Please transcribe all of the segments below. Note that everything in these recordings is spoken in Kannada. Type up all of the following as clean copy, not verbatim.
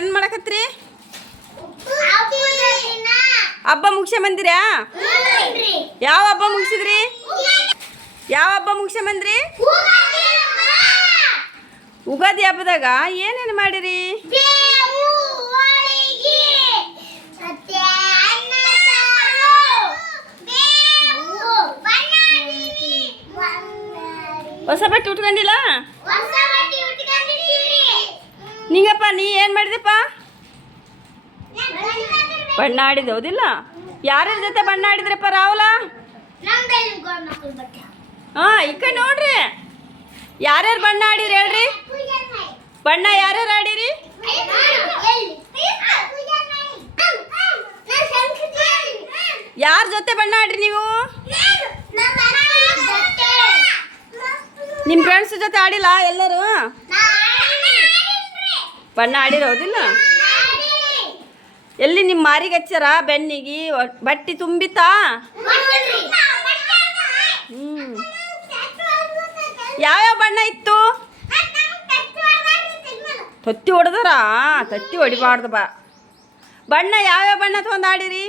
ಏನ್ ಮಾಡಕತ್ರಿ? ಹಬ್ಬ ಮುಗಿಸ ಬಂದಿರಾ? ಯಾವ ಹಬ್ಬ ಮುಗಿಸಿದ್ರಿ? ಯಾವ ಹಬ್ಬ ಮುಗಿಸ ಬಂದ್ರಿ? ಉಗಾದಿ ಹಬ್ಬದಾಗ ಏನೇನು ಮಾಡಿರಿ? ಹೊಸ ಬಟ್ಟೆ ಉಟ್ಕೊಂಡಿಲ್ಲ? ನಿಂಗಪ್ಪ ನೀ ಏನು ಮಾಡಿದೆಪ್ಪ? ಬಣ್ಣ ಆಡಿದೆ ಹೌದಿಲ್ಲ? ಯಾರ್ಯಾರ ಜೊತೆ ಬಣ್ಣ ಆಡಿದ್ರಪ್ಪ ರಾಹುಲ? ಹಾಂ ಈ ಕಡೆ ನೋಡ್ರಿ, ಯಾರ್ಯಾರು ಬಣ್ಣ ಆಡಿರಿ ಹೇಳ್ರಿ? ಬಣ್ಣ ಯಾರ್ಯಾರು ಆಡಿರಿ? ಯಾರ ಜೊತೆ ಬಣ್ಣ ಆಡ್ರಿ ನೀವು? ನಿಮ್ಮ ಫ್ರೆಂಡ್ಸ್ ಜೊತೆ ಆಡಿಲ್ಲ ಎಲ್ಲರೂ? ಬಣ್ಣ ಆಡಿರ ಹೌದಿಲ್ಲ? ಎಲ್ಲಿ ನಿಮ್ಮ ಮಾರಿಗೆ ಹಚ್ಚಾರ ಬೆನ್ನಿಗೆ ಬಟ್ಟೆ ತುಂಬಿತಾ? ಯಾವ್ಯಾವ ಬಣ್ಣ ಇತ್ತು? ತತ್ತಿ ಹೊಡೆದಾರ? ತತ್ತಿ ಹೊಡಿಬಾರ್ದು ಬಾ. ಬಣ್ಣ ಯಾವ್ಯಾವ ಬಣ್ಣ ತೊಗೊಂಡು ಆಡಿರಿ?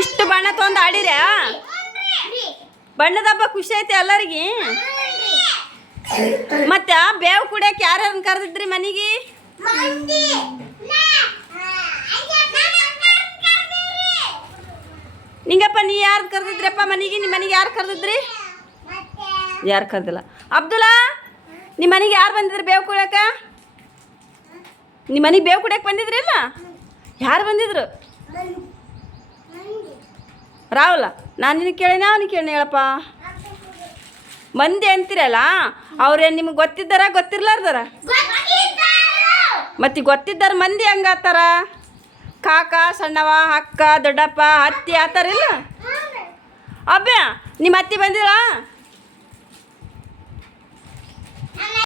ಇಷ್ಟು ಬಣ್ಣ ತೊಗೊಂಡು ಆಡಿರ್ಯಾ? ಬಣ್ಣದ ಹಬ್ಬ ಖುಷಿ ಐತೆ ಎಲ್ಲರಿಗೆ. ಮತ್ತೆ ಬೇವು ಕುಡಿಯಕ್ಕೆ ಯಾರ್ಯಾರನ್ನ ಕರೆದಿದ್ರಿ ಮನೆಗೆ? ನಿಂಗಪ್ಪ ನೀ ಯಾರು ಕರೆದಿದ್ರಪ್ಪ ಮನೆಗೆ? ನಿಮ್ಮ ಮನೆಗೆ ಯಾರು ಕರೆದಿದ್ರಿ? ಯಾರು ಕರೆದಿಲ್ಲ. ಅಬ್ದುಲ್ಲಾ ನಿಮ್ಮ ಮನೆಗೆ ಯಾರು ಬಂದಿದ್ರಿ ಬೇವು ಕುಡಿಯಕ್ಕೆ? ನಿಮ್ಮ ಮನೆಗೆ ಬೇವು ಕುಡಿಯಕ್ಕೆ ಬಂದಿದ್ರಿ ಇಲ್ಲ? ಯಾರು ಬಂದಿದ್ರು? ರಾಹುಲ ನಾನು ನಿನಗೆ ಕೇಳಿನ ಅವನಿಗೆ ಕೇಳಿ ಹೇಳಪ್ಪ. ಮಂದಿ ಅಂತೀರಲ್ಲ, ಅವ್ರೇನು ನಿಮ್ಗೆ ಗೊತ್ತಿದ್ದಾರ ಗೊತ್ತಿರ್ಲಾರ್ದಾರ? ಮತ್ತೆ ಗೊತ್ತಿದ್ದಾರ ಮಂದಿ ಹಂಗಾತಾರ. ಕಾಕ ಸಣ್ಣವ ಅಕ್ಕ ದೊಡ್ಡಪ್ಪ ಅತ್ತಿ ಆತಾರಿಲ್ಲ? ಅಬ್ಬ ನಿಮ್ಮ ಅತ್ತಿ ಬಂದಿಲ್ಲ?